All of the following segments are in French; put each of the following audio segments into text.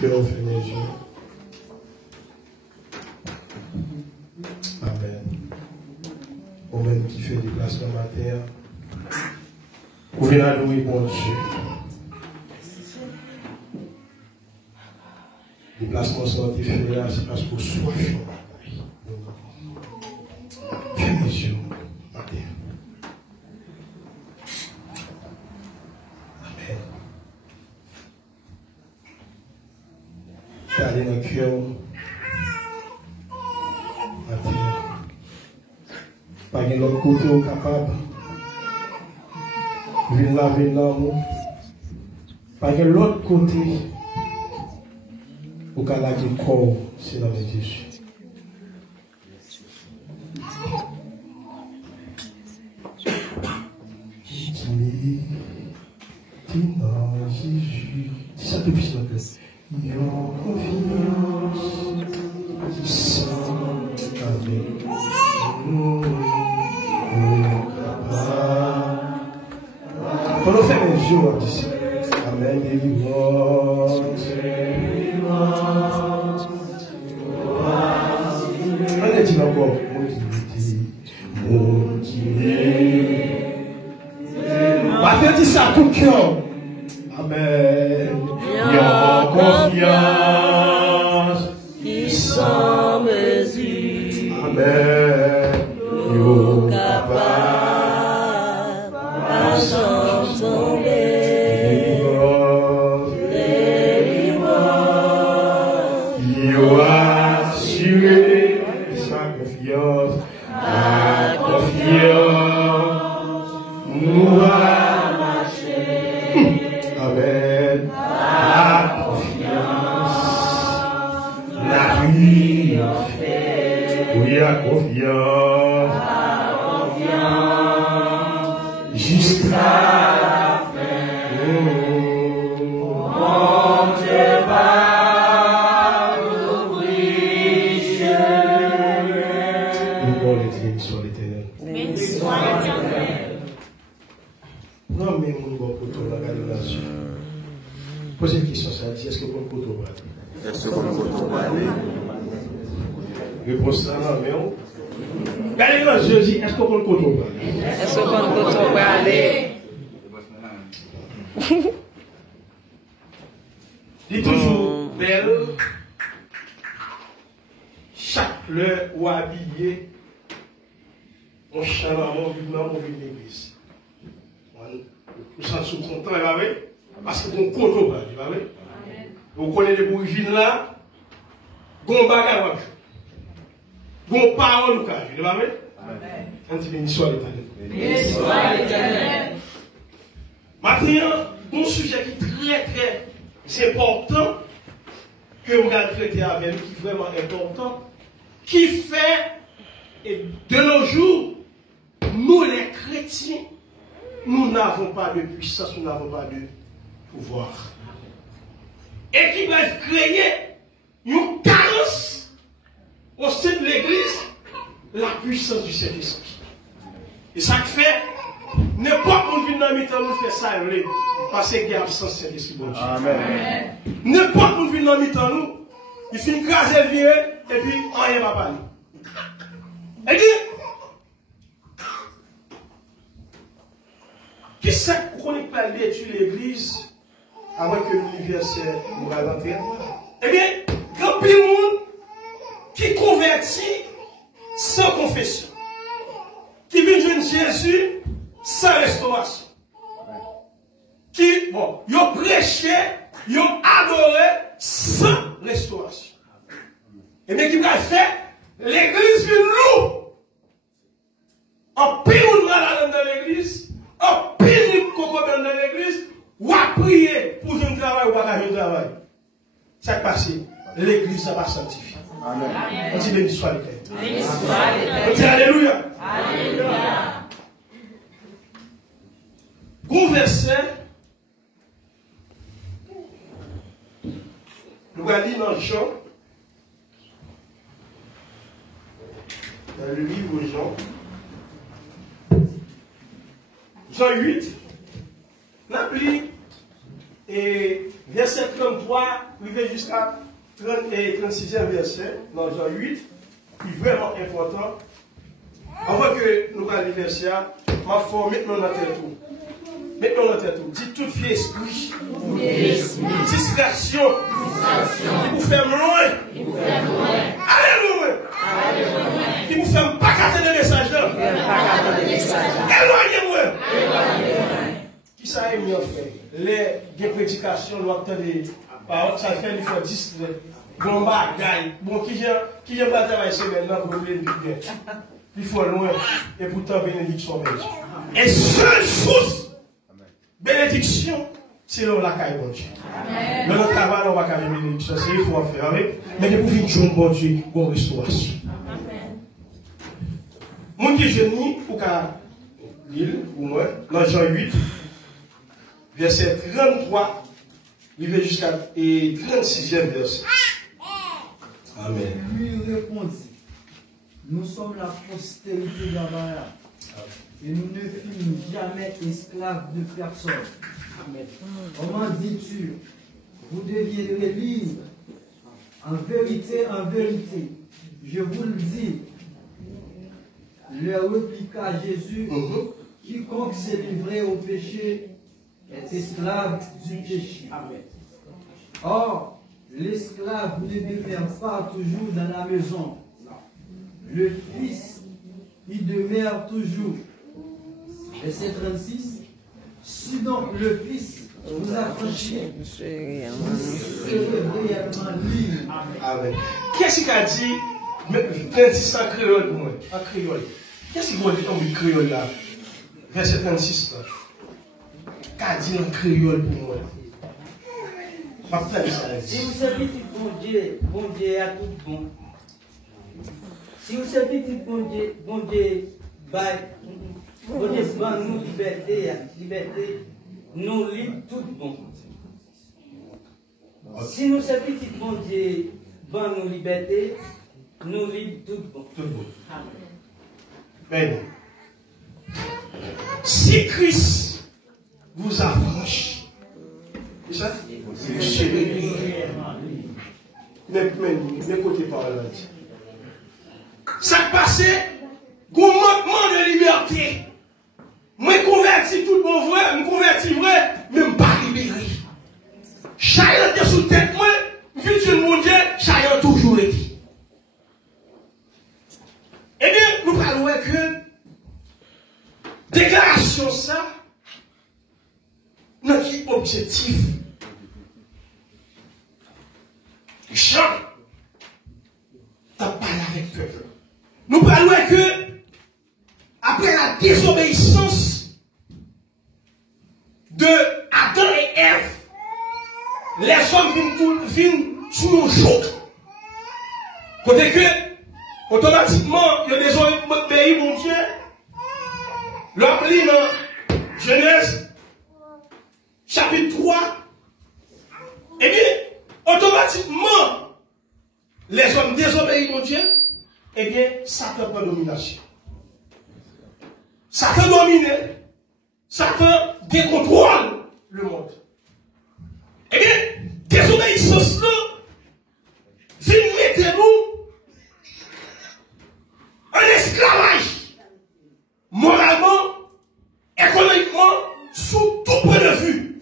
cœurs, fermez les yeux. Amen. Vous-même qui fait des déplacement matin, vous venez à louer bon Dieu. Déplacement sorti fait là, c'est parce que soif. Fermez les yeux matin. Amen. Allez dans le cœur. Pas de l'autre côté au capable. Venez laver l'âme. Pas de l'autre côté. Au cas là du corps, c'est dans les Jésus. Jésus. C'est ça que puisse l'appeler. Your confiance. Amen. Quand on fait un jour, on dit Amen, délivrance. On est dit encore, Matin dit ça tout cœur. Amen. Your confiance is sans mesure. Amen. Yo capable à s'en tomber. Yo assuré sa confiance. La confiance nous a marché. Amen. La confiance. La triomphe. Oui, la confiance. Jusqu'à la fin, on te va ouvrir chemin. Nous allons l'éternel, soit l'éternel. Béni soit l'éternel. Non, mais mon bon poteau, la galilation. Posez une question, ça dit, est-ce que mon poteau va aller? Est-ce que mon poteau va aller? Réponse là, non, mais on. Regardez là, je dis, est-ce que mon poteau va aller? Est-ce que mon poteau va aller? Il est toujours belle. Chaque heure ou habillé. On chante mon vie dans l'église. Nous sommes contents, parce que mon poteau va aller. Vous connaissez les bourgines là? Gon bagarre. Gon parole ou cas. Amen. On dit béni soit l'éternel. Béni soit l'éternel. Maintenant, un sujet qui est très important, que vous allez traiter avec nous, qui est vraiment important, qui fait, et de nos jours, nous les chrétiens, nous n'avons pas de puissance, nous n'avons pas de pouvoir. Et qui va créer une carence au sein de l'Église, la puissance du Saint-Esprit. Et ça fait, n'importe où vient dans le temps, nous fait ça, parce qu'il y a absence du Saint-Esprit. Bon Dieu. Amen. N'importe où vient dans le temps, nous, il finit craser le vieux, et puis rien ne va pas. Et dit, qui sait qu'on n'est pas d'étudier l'Église avant que l'université nous va rentrer? Eh bien, grand pile monde qui convertit sans confession, qui vient de Jésus sans restauration, qui, bon, ils ont prêché, ils ont adoré sans restauration. Et bien, qui va faire l'église vient lourd. En pile monde dans l'église, en pile monde dans l'église, ou à prier pour un travail ou pas un travail. Ça passe, l'église ça va sanctifier. Amen. On dit béni soit l'éternel. On dit alléluia. Alléluia. Gros verset. Nous allons lire dans Jean. Dans le livre Jean. Jean 8. Nous allons lire et verset 33 arrivé jusqu'à 30 et 36e verset, dans Jean 8, qui est vraiment important. Avant que nous parlions du verset, ma foi, maintenant dans la tête. Mettons notre tête. Dites tout fier esprit. Distraction. Qui vous fait loin. Allez loin. Qui vous fait pas capter le message. Éloignez-moi. Qui ça est mieux fait? Les prédications, l'obtenir. Par exemple, ça fait une fois 10. Bon bagaille. Bon, qui j'ai pas travaillé maintenant pour le bien. Il faut loin. Et pourtant, bénédiction belge. Et seule source. Bénédiction, c'est là la caille bon Dieu. Dans notre travail, on va faire bénédiction, c'est il faut en faire avec. Mais pour vivre joindre bon Dieu, bon restauration. Mon qui génie, pour qu'à lire, pour moi, dans Jean 8, verset 33, il va jusqu'à 36e verset. Amen. Lui répondit, nous sommes la postérité d'Abraham. Et nous ne fûmes jamais esclaves de personne. Comment dis-tu? Vous deviendrez libres. En vérité, je vous le dis. Leur répliqua Jésus, quiconque s'est livré au péché est esclave du péché. Or, l'esclave ne demeure pas toujours dans la maison. Le Fils y demeure toujours. Verset 36. Si donc le Fils vous a franchi, vous serez réellement libre. Amen. Qu'est-ce qu'il a dit? Mais 36 en créole pour moi. En créole. Qu'est-ce qu'il a dit en créole là? Verset 36. Qu'a dit en créole pour moi? Si vous savez que bon Dieu a tout bon. Si vous savez que bon Dieu nous liberté, nous libre tout bon. Si nous savons que bon Dieu nous liberté, nous libre tout bon. Tout bon. Amen. Si Christ vous affranchit, c'est ça? N'écoutez pas là. Ça passe, un manquement de liberté. Moi, converti tout bon vrai, me converti vrai, même pas libéré. Chacun était sous tête, moi, vu que mon Dieu, chacun toujours été. Eh bien, nous parlons que déclaration ça, notre objectif. Jean, t'as parlé avec le peuple. Nous parlons que, après la désobéissance de Adam et Ève, les hommes viennent sous nos jours. Côté que, automatiquement, il y a des désobéi mon Dieu. L'homme lit dans Genèse, chapitre 3. Eh bien, automatiquement, les hommes désobéissent mon Dieu. Eh bien, Satan prend domination. Satan domine. Satan décontrôle le monde. Eh bien, désobéissance là, vous mettez-nous en esclavage. Moralement, économiquement, sous tout point de vue.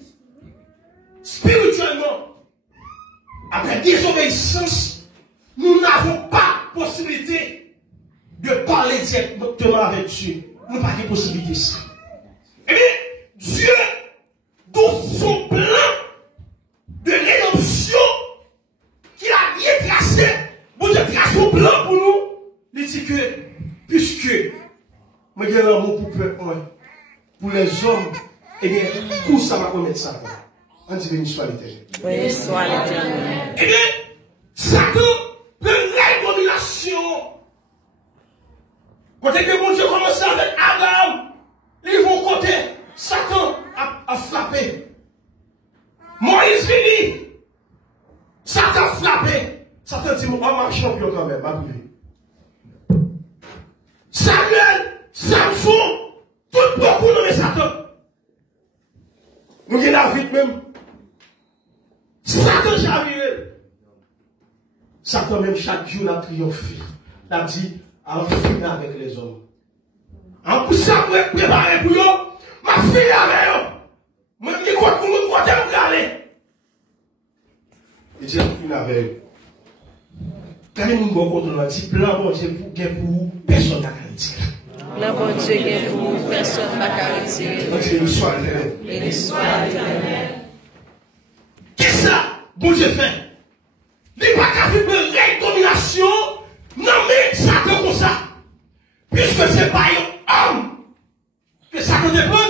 Spirituellement. Après désobéissance, nous n'avons pas possibilité de parler directement avec Dieu. Nous n'avons pas de possibilité ça. Eh bien, Dieu, dans son plan de rédemption qu'il a bien tracé, vous Dieu trace son plan pour nous, il dit que, puisque, moi j'ai l'amour pour peuple, pour les hommes, eh bien, tout ça va connaître ça. On dit béni soit l'éternel. Oui, soit l'éternel. Eh bien, Satan prend la domination. Quand mon Dieu commence avec Adam, ils vont côté, Satan a frappé. Moïse fini. Satan a frappé. Satan dit, on va champion quand même, pas privé. Samuel, Samson, tout beaucoup nommé Satan. Nous avons David même. Satan chaviré. Satan même chaque jour l'a triomphé. Il a dit, en finir avec les hommes. En plus, ça, vous êtes préparé pour eux, ma fille avec eux. Moi, je dis, quoi, pour nous, quoi, t'aimes garder. Il dit, en finir avec eux. Quand il nous bon contre nous, dit, plan, bon Dieu, pour personne n'a qu'à dire. Plan, bon Dieu, pour personne n'a qu'à retirer. On dit, le soir, Et le soir éternel. Qu'est-ce que ça, bon Dieu fait? Il n'y a pas qu'à vivre une règle domination, non mais ça que comme ça. Puisque c'est pas un homme que ça te dépend,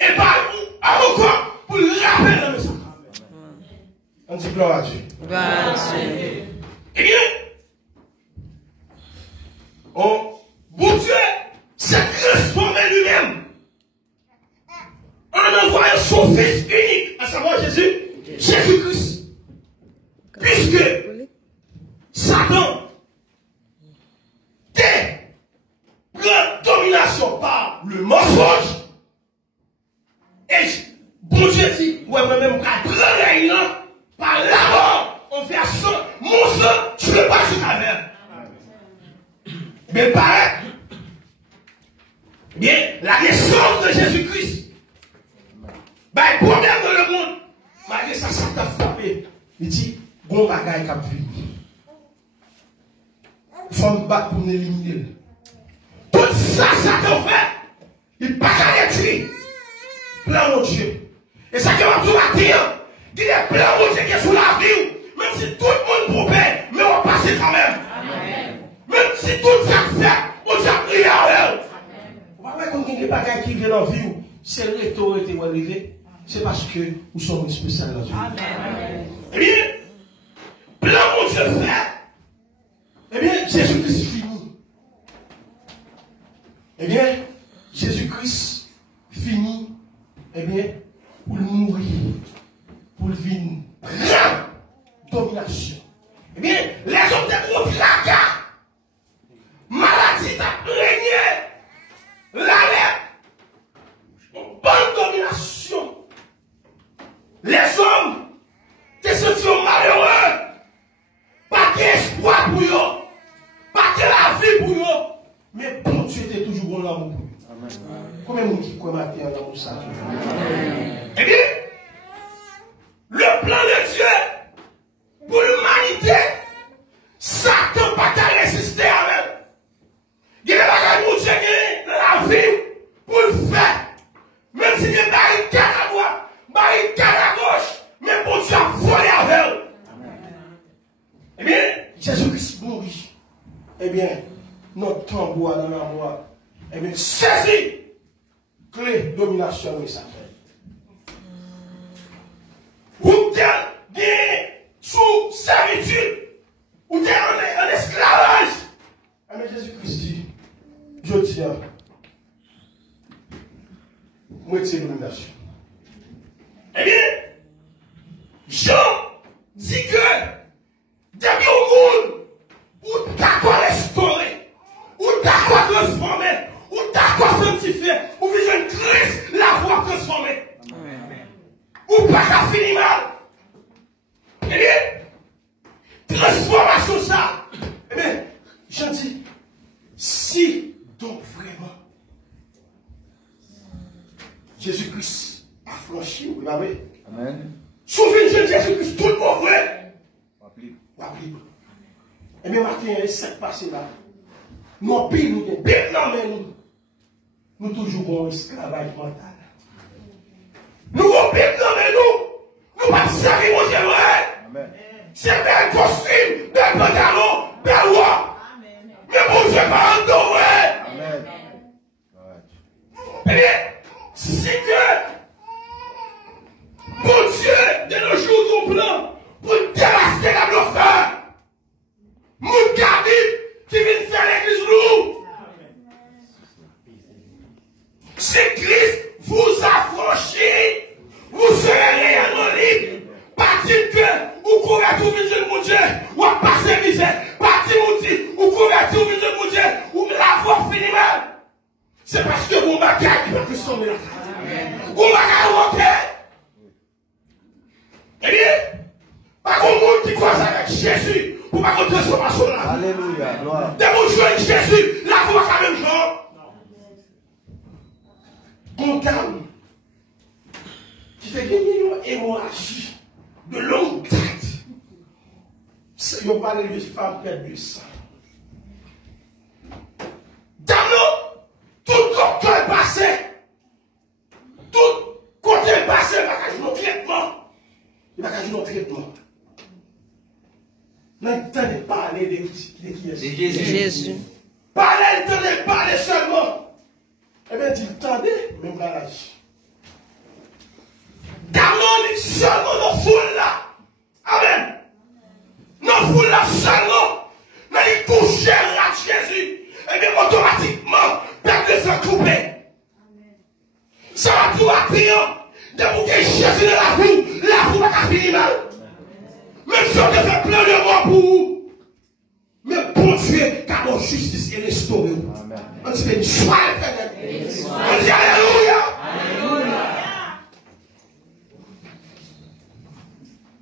et pas un homme encore pour le rappeler dans le sang. On dit gloire à Dieu. Gloire à Dieu. Eh bien, bon Dieu s'est transformé lui-même en envoyant son Fils unique, à savoir Jésus-Christ. Puisque Satan prend domination par le mensonge, et bon Dieu dit, ouais, moi-même, quand je prends par la mort, on fait sang, mon sang, tu ne peux pas se travers. Mais pareil, bien, la naissance de Jésus-Christ, bah, le problème dans le monde, malgré ça, ça t'a frappé. Il dit, bon bagaille qui a vu. Il faut me battre pour m'éliminer. Tout ça, ça t'a fait. Il n'a pas qu'à détruire. Plein mon Dieu. Et ça qui va tout matin, il y a plein mon Dieu qui est sous la vie. Même si tout le monde pouvait, mais on va passer quand même. Amen. Même si tout ça fait, on va prier à elle. Vous voyez comme il y a des bagailles qui viennent en vie, c'est le retour qui est arrivé. C'est parce que nous sommes spéciaux dans Dieu. Amen. Eh bien, plein mon Dieu fait. Eh bien, Jésus-Christ finit. Eh bien, Jésus-Christ finit, eh bien, pour le mourir, pour le vivre. Domination. Eh bien, les hommes de gros placard, maladie t'a régné, la lèvre, bonne domination. Les hommes te sentiront malheureux, pas d'espoir pour eux, pas de la vie pour eux, mais bon Dieu était toujours bon l'amour pour eux. Combien de gens qui croient matin dans l'amour ça? Eh bien, le plan de Dieu pour l'humanité, Satan pas qu'à résister avec. Il y a des bagages pour Dieu qui la vie pour le faire. Même si il y a des barricades à droite, barricades à gauche, mais pour Dieu a volé avec eux. Eh bien, Jésus-Christ mourit. Eh bien, notre tambour dans la moi, eh bien, saisis clé domination de Satan. Ou t'es sous servitude, ou t'es en esclavage. Mais Jésus-Christ dit, je tiens, moi c'est domination. Eh bien, Jean dit que, depuis au monde, ou d'accord restauré, ou d'accord transformé, ou d'accord sanctifié, ou vision Christ, la voix transformée. Ou pas qu'à finir mal. Eh bien, transformation ça. Eh bien, je dis, si donc vraiment Jésus-Christ a franchi, vous l'avez. Amen. Souvenez-vous de Jésus-Christ, tout le monde vrai. Ou applique. Eh bien, Martin, il s'est passé là. Nous pile, nous non, mais nous toujours en esclavage mental. Nous avons bien mais nous pas servir mon Dieu vrai. C'est bel costume, bel pantalon, bel roi. Mais mon Dieu pas en dos vrai. Eh bien, si que mon Dieu de nos jours son plan pour dévaster la blancheur, mon garde qui vient faire l'église lourde. Si Christ vous a franchi, vous serez réellement libre. Partir que vous courez tout vite de mon Dieu, ou à passer misère. Partir mon Dieu, vous courez tout vite de mon Dieu, ou la voix finit mal. C'est parce que mon bagage qui va te sonner la tête. Mon bagage monter. Eh bien, par contre, monde qui croise avec Jésus, pas de transformation là. Alléluia. Gloire. Dès que vous jouez Jésus, là, vous pas même genre. Bon calme. Qui fait gagner une hémorragie de longue date. Ils ont parlé de femmes perdues ça. Dans nous, tout docteur est passé. Tout côté est passé, il va y avoir un traitement. Il va y avoir un traitement. N'entendez pas parler de qui est Jésus. Parlez, n'entendez parler seulement. Eh bien, t'entendez, même pas l'âge. Dans seulement dans la foule là. Amen. Dans la foule là seulement. Dans les toucher à Jésus. Et bien, automatiquement, perdre se couper. Ça va tout attirer. De vous que Jésus de la foule va finir mal. Même si on te fait plein de mots pour vous. Mais bon Dieu, car mon justice est restaurée. On dit béni soit l'éternel. On dit alléluia. Alléluia.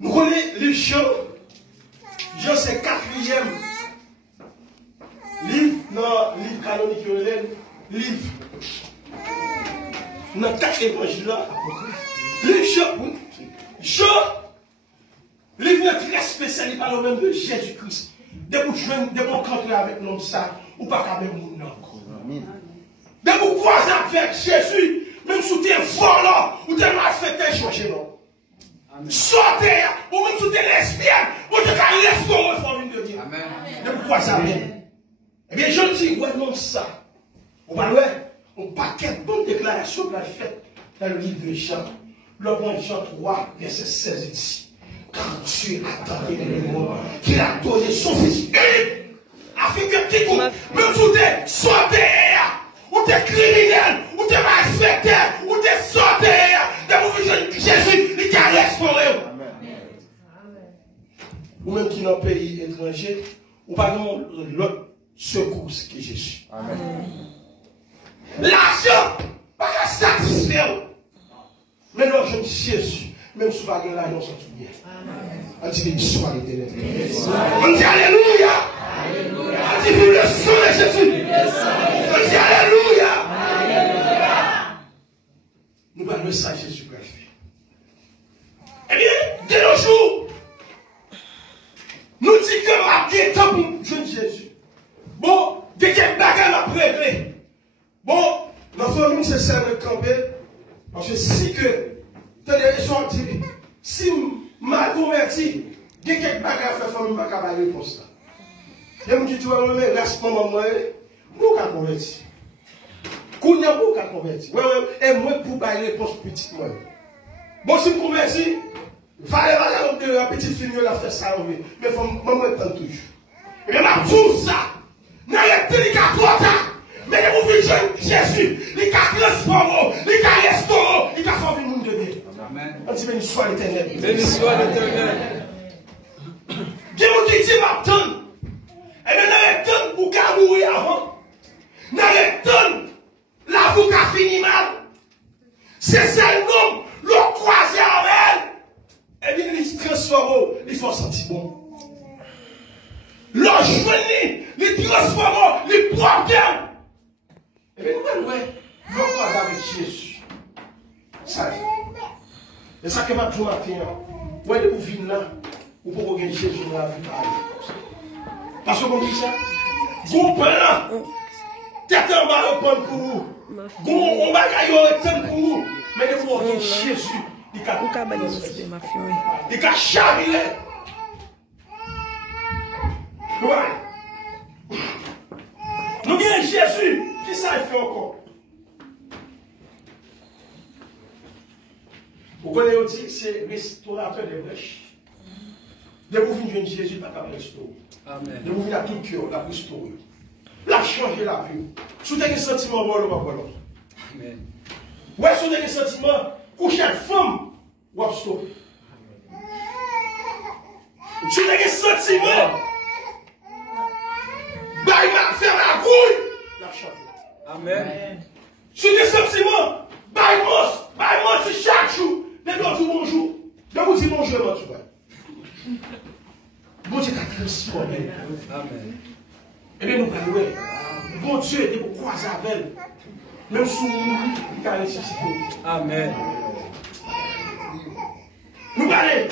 Nous connaissons le Jean. Jean c'est 4e livre, non, livre canonique, livre. Dans 4 évangiles là. Livre Jean. Livre très spécial, il parle même de Jésus-Christ. Dès que vous rencontrez avec l'homme ça, ou pas qu'à même mon encore. Dès que vous croisez avec Jésus, même si vous êtes volant, ou êtes mal fait, changer non. Sortez, ou même si vous êtes lesbienne, ou êtes restaurant, il faut venir de Dieu. Dès que vous croisez avec. Eh bien, je dis, ouais, non, ça. On va voir, on paquet de bonnes déclarations qu'on a faites dans le livre de Jean. Le bon Jean 3, verset 16 et 10. Car Dieu a tant aimé le monde qu'il a donné son fils unique, afin que petit coup, même si vous êtes sorti, ou t'es criminel, ou t'es malfaiteur, ou t'es sorti, de Jésus, il t'a restauré. Ou même qui est dans un pays étranger, ou pas dans l'autre secours que Jésus. L'argent, pas qu'à satisfaire. Mais non, je dis Jésus. Même si vous n'avez pas l'argent, on s'en souvient. On dit béni soit l'éternel. On dit alléluia. On dit vive le sang de Jésus. On dit alléluia. Nous parlons de ça, Jésus peut le faire. Eh bien, de nos jours, nous disons que ma vie est temps pour jeune Jésus. Bon, de quel bagage à régler. Bon, dans la famille, c'est ça de camper. Parce que si que si ma converti, il y a quelques bagages à faire, je ne peux pas avoir une réponse. Je me dis, tu vois, je reste pour moi, je ne peux pas convertir. Je ne peux pas convertir. Et moi, pour pas une réponse petite. Bon, si je convertis, il fallait que la petite fille la fait ça, mais il faut m'attendre toujours. Et bien, tout ça, dans les télécartes, mais vous vivez Jésus, il a transformé, il a restauré, il a formé le monde de Dieu. On dit béni soit l'éternel. Béni soit l'éternel. Dieu vous dit, m'attend. Et bien, n'arrêtez pour qu'à mourir avant. N'arrêtez là pour qu'à finir mal. C'est celle homme, l'on croisé avec elle. Et bien, il se transforme, il faut sentir bon. L'on joignit, il transforme, il propre. Et bien, nous, l'on croise avec Jésus. Ça fait. Et ça que ma joie matin, où est-ce que vous venez là, ou pour gagner Jésus dans la vie. Parce que vous dites ça, vous prenez, tête en bas, répondre pour vous. Vous bagaille, pour vous. Mais vous avez Jésus, il a chargé. Nous avons Jésus, qui ça fait encore? Vous connaissez aussi, c'est restaurateur des brèches. De vous venir Jésus, pas qu'à restaurer. De vous venir à tout cœur, la restaurer. La changer la vie. Si vous avez des sentiments, vous n'avez pas de Amen. Ouais, si vous avez des sentiments, coucher avec femme, vous avez stoppé. Si vous avez des sentiments, faire la gouille, la changer. Amen. Si vous avez des sentiments, baille-moi, chaque jour. Mais non, tout bonjour. Je vous dis bonjour, mon Dieu. Bon Dieu, transformer. Amen. Et bien, nous allons, bon Dieu était pour croiser avec elle. Même si nous avons ressuscité. Amen. Nous allons,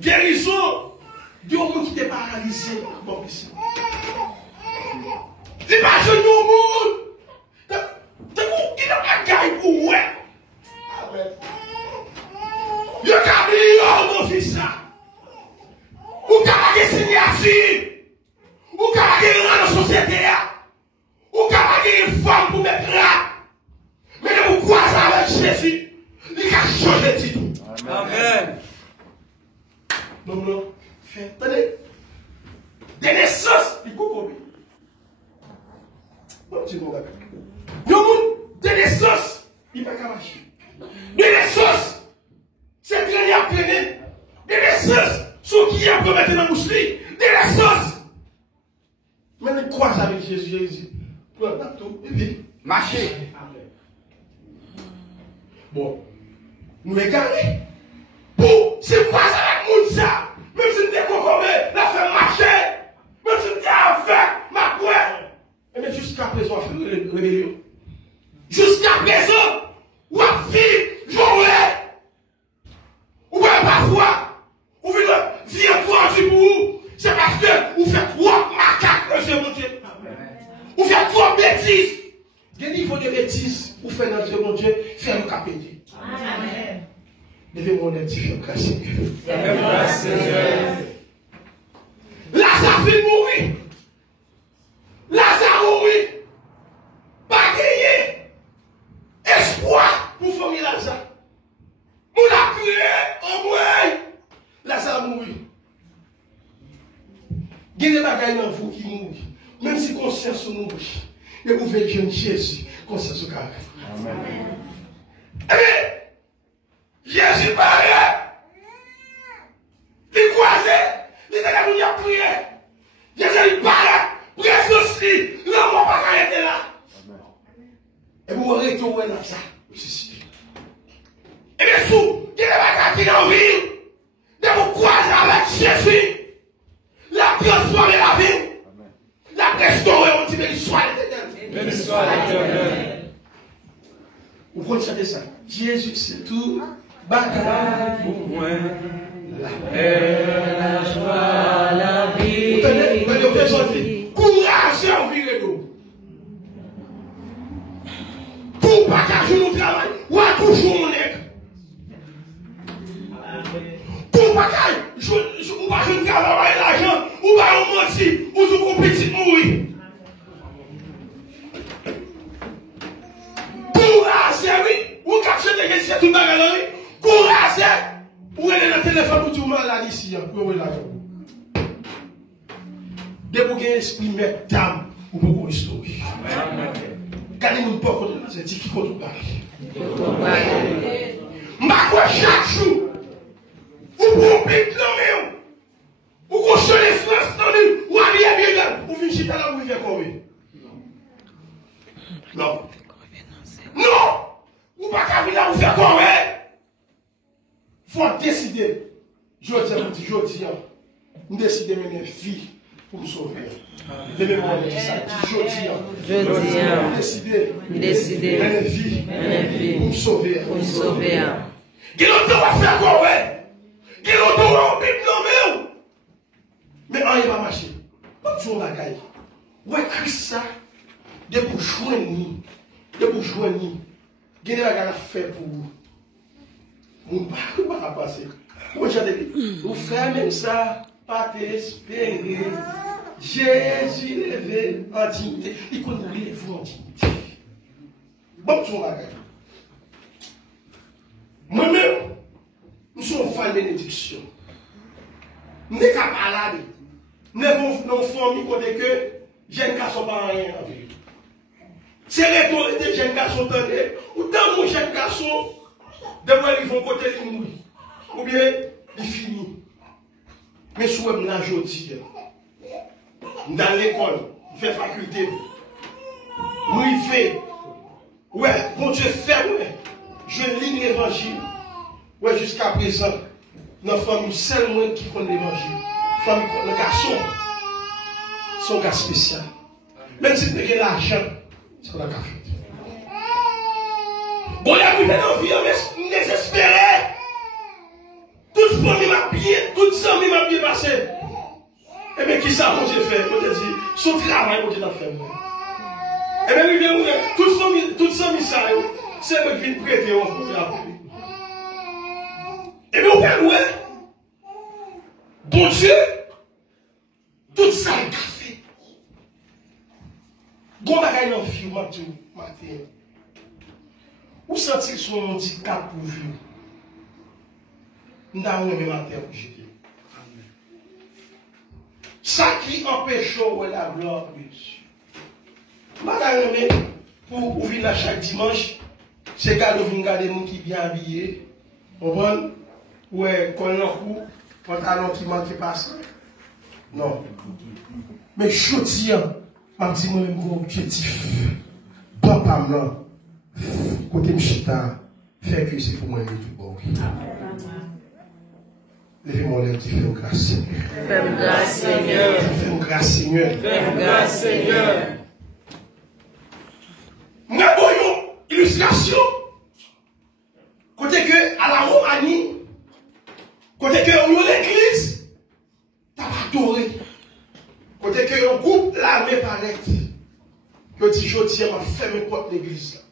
guérison de monde qui était paralysé. Bon, ici. Les pages de monde. T'es pour qui n'a pas gagné pour ouais. Amen. Il y a un million de fils. Ou qui a des signature. Ou qui a des dans la société. Ou qui a des femmes pour mettre là. Mais vous croisez avec Jésus. Il a changé de titre. Amen. Non, non. Attendez. Des naissances. Il coupe combien? Bon, tu m'as dit. Non, des naissances. Il ne peut pas marcher. Des naissances. C'est traîner à traîner. Des naissances. Ceux qui ont commetté dans la bouche. Des naissances. Mais il croise avec Jésus. Pour un tout. Il dit. Marcher. Bon. Nous égarés. Pour se croiser avec Mounsa. Même si nous sommes concombés, la faire marcher. Même si nous sommes avec ma poêle. Et bien jusqu'à présent, on fait une rébellion. Jusqu'à présent, on a fait jouer. Ou bien parfois, on vient trop pour vous. C'est parce que vous faites trop macaques, monsieur mon Dieu. Vous faites trop bêtises. Des niveaux de bêtises, vous faites dans Dieu mon Dieu, faire le capédier. Amen. Devez-moi identifier au cas Seigneur. Lazare fait mourir. Lazare mourir. Pas gagné. Espoir pour famille Lazare. On a crié en moi. Lazare mourir. Il y a des bagailles dans vous qui mourent. Même si conscience nous bouche. Et vous faites jeune Jésus, conscience au carré. Amen. Eh Jésus parlait. Il croisait. Il était là où il a prié. Jésus parlait. Priez aussi. L'homme n'a pas arrêté là. Et vous retournez dans ça. Et bien, sous, il y a des gens qui ont vie. De vous croiser avec Jésus. La transformer la vie. La restaurer au Dieu. Béni soit l'éternel. Béni soit l'éternel. Vous pouvez chanter ça. Jésus, c'est tout. Bagaille pour moi. La joie, la vie. Vous tenez chanter. Courage en vie de nous. Pour pas qu'à nous travail. Ou à toujours mon nègre. Pour pas qu'à ou pas je travaille l'argent. Ou pas on mentir. Ou je vous petit mourir. Courage, oui. Ou qu'à chanter que c'est tout bagarre. Courage! Où est le téléphone pour tout le monde là ici? Pour l'argent. Dès que vous avez l'esprit, mettre dame, vous pouvez restaurer. Gardez-nous pas contre la zétique qui compte pas. Ma chaque jour, vous pouvez l'homme, vous coachez les France, vous habillez bien, vous venez chiter là où vous venez courir. Non. Non! Vous pas qu'à venir là où vous faites courir. Il faut décider. Je dis, nous décidons de mener une fille pour me sauver. Donnez-moi ça. Je dis, décider de mener une fille pour me sauver. Quel autre va faire quoi, ouais? Quel autre va faire quoi? Mais on va marcher. Pas toujours la caille. Ouais, Christ, ça, de pour joindre, quel est la faire pour vous? Vous ne pouvez pas passer. Vous faites même ça, pas t'espérer. Jésus levé en dignité. Il connaît vous en dignité. Bon, tu m'as regardé. Moi-même, nous sommes fans de bénédiction. Nous sommes capables. Nous avons une famille côté que jeunes garçons pas rien en vie. C'est rhétorique des jeunes garçons tendés. Ou tant mon jeune garçon, demain ils vont côté de mourir. Ou bien, il finit. Mais si vous là, je dis, dans l'école, je fais faculté. Moi, il fait. Ouais, bon Dieu fait, ouais. Je lis l'évangile. Ouais, jusqu'à présent. dans la famille, seul monde qui connaît l'évangile. Famille, le garçon, son cas spécial. Même si tu as l'argent, c'est la café. Bon, il y a eu dans vie, mais désespéré. Toute famille m'a bien, toute famille m'a bien passé. Et bien, qui ça, moi j'ai fait? Je te dis, son travail, moi j'ai fait. Et bien, toute famille, ça, c'est moi qui viens prêter en contrat. Et bien, on peut louer. Bon Dieu, tout ça est café. Bon bagaille dans le film, matin. Où senti son handicap pour vivre? Nous avons même matin pour jeter. Ça qui empêche la gloire de Dieu. Madame, pour venir chaque dimanche, c'est quand vous regardez les gens qui sont bien habillés. Vous comprenez? Ouais, quand on a un coup, pantalon qui manque pas ça. Non. Mais je dis, je dis moi mon objectif. Bon parlant, côté Mchita, fait que c'est pour moi tout bon. Levez-moi les qui fait grâce Seigneur. Fais grâce Seigneur. Fais grâce Seigneur. Fais grâce Seigneur. Nous avons une illustration. Côté que à la Roumanie, côté que on l'église, t'as pas adoré. Côté que on coupe l'armée paraît. Que dit je tiens à fermer porte l'église.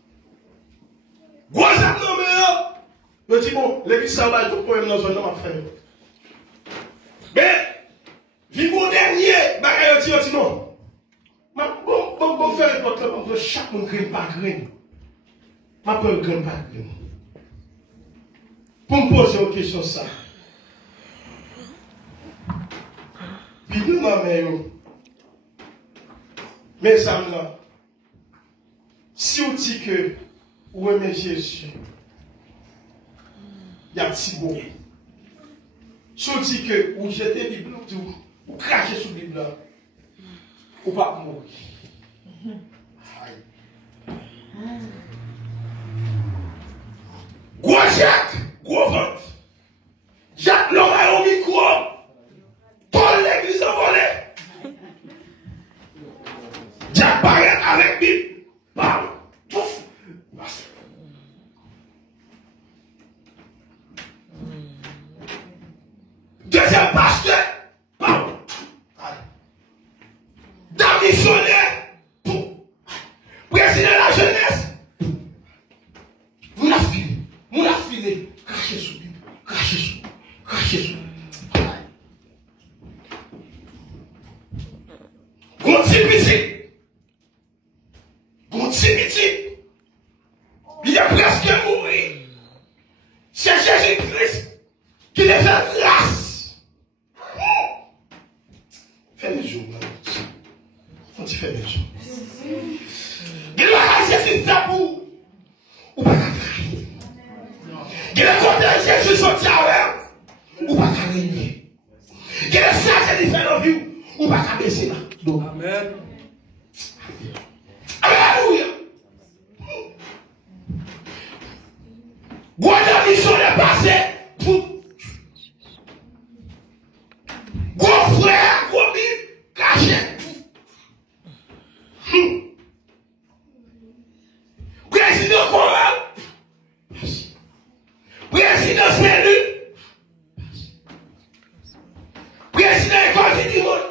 Gros abdomen, je dis bon, l'église ça va tout problème dans zone m'a fermé. Mais vivons dernier, bagaille dit non. Bon faire porte là pour chaque monde grain par grain. Ma peur grain par grain. Pour me poser une question ça. Vivons ma mère. Mes amis là. Si on dit que ou aimez Jésus, il y a un petit beau. Si on dit que ou jetez la Bible ou crachez sur la Bible, ou pas mourir. Gros Jacques, gros vente. Jacques l'homme a un micro. Paul l'église envolée. Jacques paraît avec Bible. Bam. Pouf. Deuxième pasteur. Bam. Dans missionnaire. Président de la jeunesse. Vous la filez. Vous la filez. Crachez sous lui. Crachez sous. Crachez sous. Continue. Il est presque mourir. C'est Jésus-Christ qui les fait grâce. Fais les jours, on dit fais les jours. Il a Jésus fait pour ou pas carré. Il a compté Jésus sorti avec ou pas carré. Il a ça Jésus fait dans vie ou pas carré. Amen. Alléluia. Gros mission est passé pour gros frère, gros bib, caché. Président Coral, président Sénu, président École du Dimanche.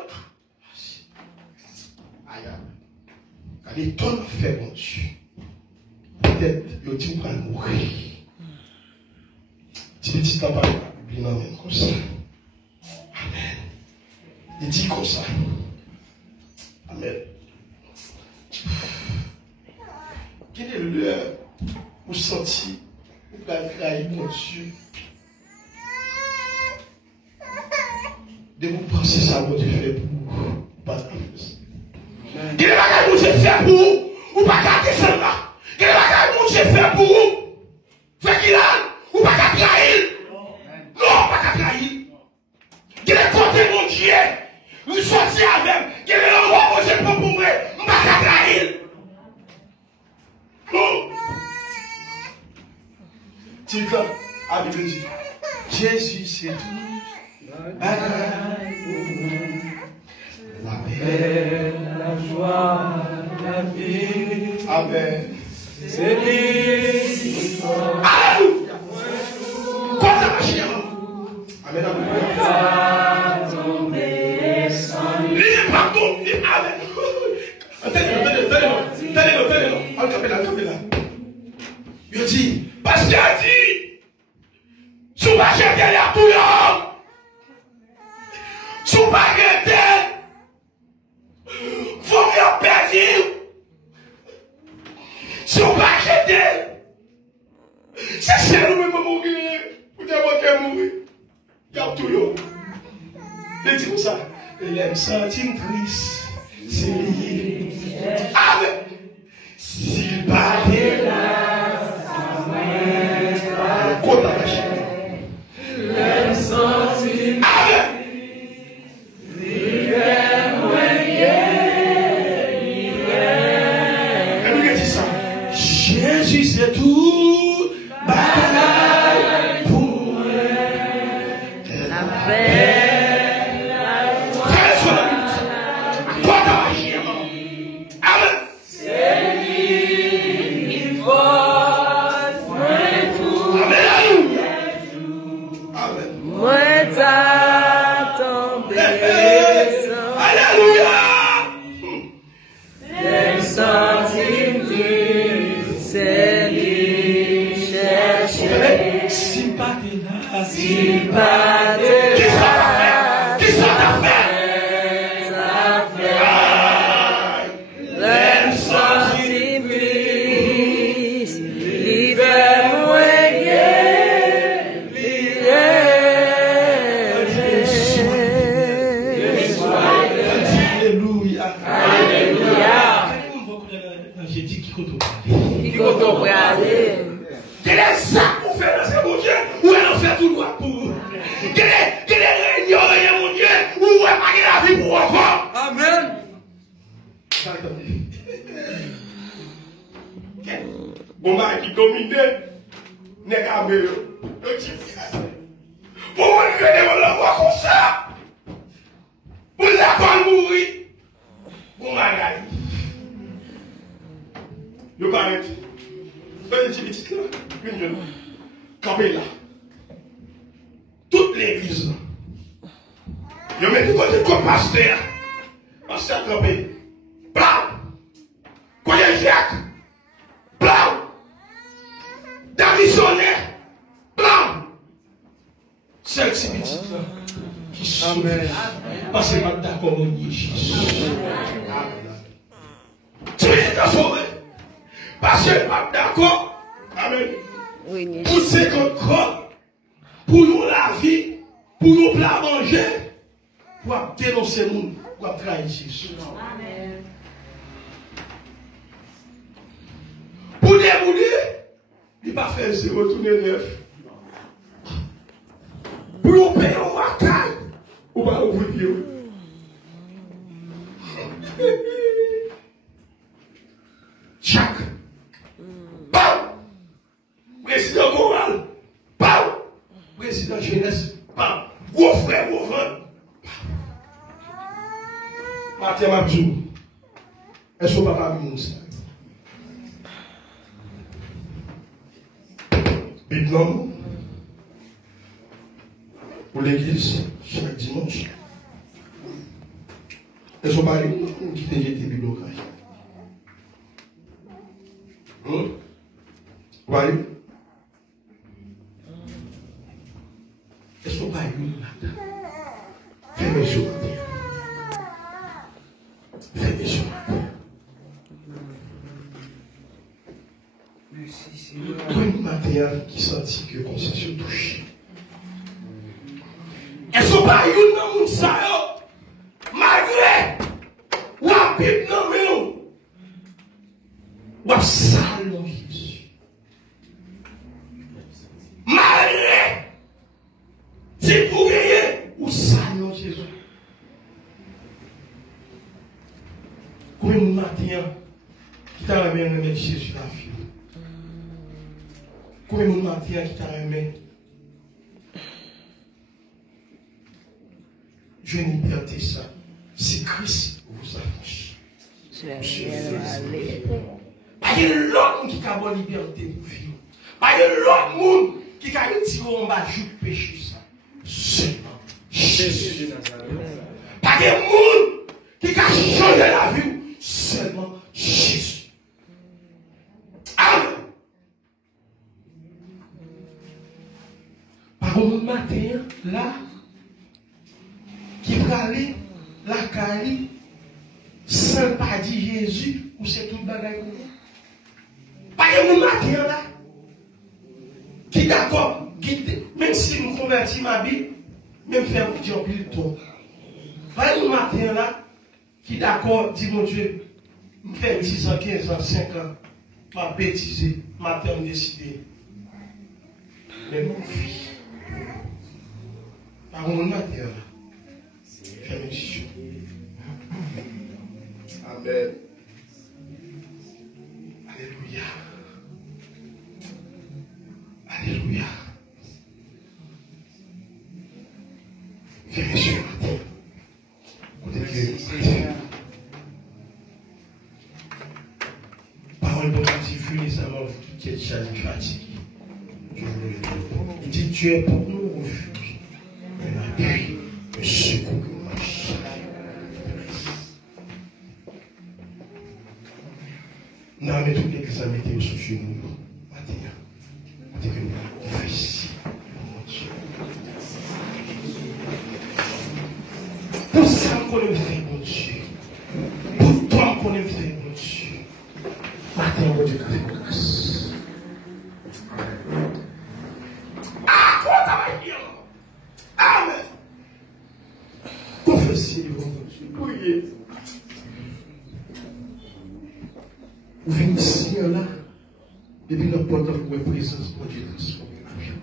Quand les tonnes fait mon Dieu, peut-être il dit qu'on va mourir. Petit temps par la Bible, amen, comme ça. Amen. Il dit comme ça. Amen. Quelle est l'heure où sentir, où trahir mon Dieu? De vous penser ça, mon Dieu fait pour vous, pas de plus. Quel est la mon Dieu fait pour vous, ou pas de descendre? Quel est la mon Dieu fait pour vous? Fait qu'il a. Ou pas qu'à trahir. Non, pas qu'à trahir. Quel est côté mon Dieu? Nous sortir avec. Quel est l'endroit où je peux pour moi? Pas qu'à trahir. Non. Tu dis, à Bible dit, Jésus c'est tout. La paix, La joie, la vie, amen. c'est lui. Alléluia. Quoi ça va chier? Amen, amen. Libre partout. Amen. Tenez-le. Al-Kapela. Il dit, parce qu'il a dit, sous ma chère derrière tout le monde, sous ma gueule, faut mieux perdre. Sous ma gueule, c'est nous-mêmes qui mourir. Vous devez mourir. Il y a tout le monde. Il dit comme ça, il aime sentir triste. C'est lié. Amen. S'il parlait là, sa main, côte à la chaîne. Le sentiment. Amen. L'hiver moyen, Et lui dit ça. Jésus, c'est tout. Bataille pour moi. La paix, Frère, sois la lutte. Côte à la chaîne. Amen. Amen. moi t'attends, Alléluia. le sentiment, c'est lui chercher, Si pas t'es là, si pas de qui ça t'a fait? Qui ça t'a fait? le sentiment, l'hiver moyen, Alléluia. Alléluia. J'ai dit qui compte. Qui compte pour aller? Quel est ça pour faire dans ce mon Dieu? Ou elle en fait tout droit pour? Quel est réunion, mon Dieu? Ou elle pas la vie pour enfant? Amen. Bon, bah, qui domine, n'est qu'à me. Pour moi, je vais le voir comme ça. Pour la faire mourir. Bon, bah, je paraît. Petit là, une jeune. Campé là. Toute l'église. Je mets du côté comme pasteur. Pasteur campé. Blanc. Cognez Jacques. Blanc. D'un missionnaire. Blanc. C'est petit là. Qui sauve. Parce que je ne suis pas d'accord avec Jésus. Tu es sauvé. Parce que je ne suis pas d'accord. Amen. Oui, Pour 50 crocs, pour nous la vie, pour nous plat manger, pour dénoncer nous, pour trahir Jésus. Pour démouler, il ne va pas faire retourner neuf. Pour nous payer au macaille, on va ouvrir. Jacques. Bam! Président Choral. Bam! Président Jeunesse. Bam! Gros frère, gros frère. Martin Mabzou. Est-ce que papa me dit ça? Bidon. Pour l'église, chaque dimanche. Est-ce que papa qui t'a jeté bidon? Voyez? Est-ce qu'on va y aller? Fais mes yeux. Fais mes yeux. Merci Seigneur. Toi, une matin qui sentit que concession touche. Est-ce qu'on va y aller dans mon salon? Malgré ou à pipe dans mon ou à salon Jésus. Malgré si vous voyez ou salon Jésus. Comme une matin qui t'a ramené avec Jésus la vie. Comme une matin qui t'a ramené je une liberté ça. C'est Christ vous affranchit. Pas de l'autre qui a bonne liberté pour vivre. Pas de l'autre monde qui a retiré en bas du péché ça. Seulement Jésus. Pas de monde qui a changé la vie. Seulement Jésus. Amen. Par un matin là, qui va aller la Cali sans pas dire Jésus ou c'est tout bagaille. Pas un matin là, qui d'accord, même si nous convertis ma vie, même faire un dire pile temps. Pas un matin là, qui d'accord, dit mon Dieu, me fait 10 ans, 15 ans, 5 ans, m'a bêtisé, m'a décidé. Mais mon vie, par mon matin là, fais mes choses. Amen. Alléluia. Alléluia. Fais mes choses matin. Parole de Dieu, les amants, vous qui êtes chargés, fatigués. Il dit Dieu est pour nous refuge, un appui, un secours. Non, mais tout l'église a mis sur genoux. Maintenant, on fait ici. Pour ça qu'on aime faire, mon Dieu. Pour toi qu'on aime faire, mon Dieu. Maintenant, mon Dieu, fait grâce. Ah, quoi ça va bien? Amen. Confessez, mon Dieu. Priez. Vous venez ici, là, depuis notre porte pour votre présence, mon Dieu, transformer la vie.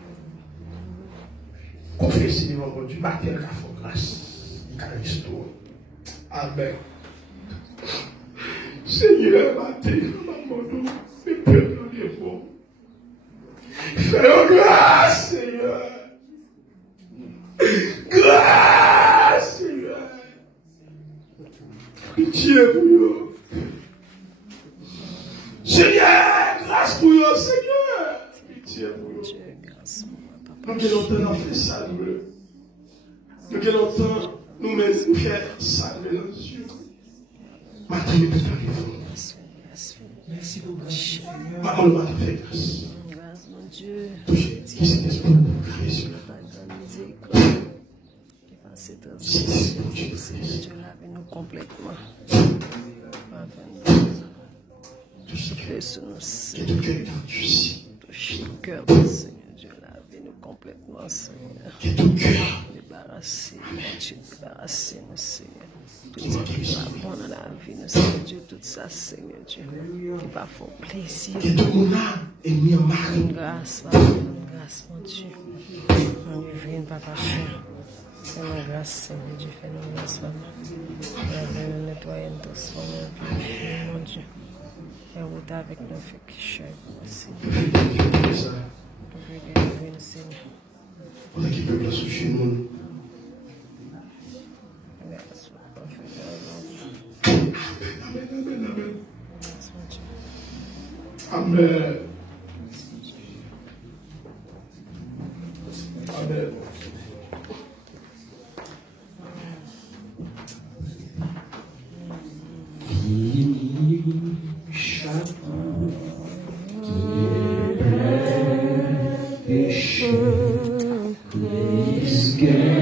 Confessez devant mon Dieu, battez la foi grâce, il y a l'histoire. Amen. Seigneur, battez, maman, mes peuples dans les voies. Fais-le grâce, Seigneur. Grâce, Seigneur. Pitié pour vous. Seigneur, grâce pour vous, Seigneur. Pitié pour vous. Nous qui longtemps fait ça, nous qui longtemps nous-mêmes nous faire ça, dans Dieu. Maintenant, nous pouvons arriver. Merci pour grâce. Maman, nous avons fait grâce. Grâce, mon Dieu. Touchez, qui c'est l'esprit de Jésus. C'est Dieu. Dieu lave-nous complètement. Fais sur nous, Que tout cœur est endurci. touche le cœur, Seigneur Dieu, lave-nous complètement, Seigneur. Que tout cœur Débarrassez, mon Dieu, débarrassez-nous, Seigneur. Tout ce qui va bon dans la vie, nous, Seigneur Dieu, tout ça, Seigneur Dieu, qui va faire plaisir. que tout mon âme est mis en marque. Grâce, papa, grâce, mon Dieu. On vient, papa, cher. Fais-nous grâce, Seigneur Dieu, fais-nous grâce, papa. Lave-nous, nettoyer, nous transformer, purifier, mon Dieu. Et route avec nos feux qui chèvent, Seigneur. On a qui peut placer chez nous. Amen, amen, amen. Amen. Amen. Please get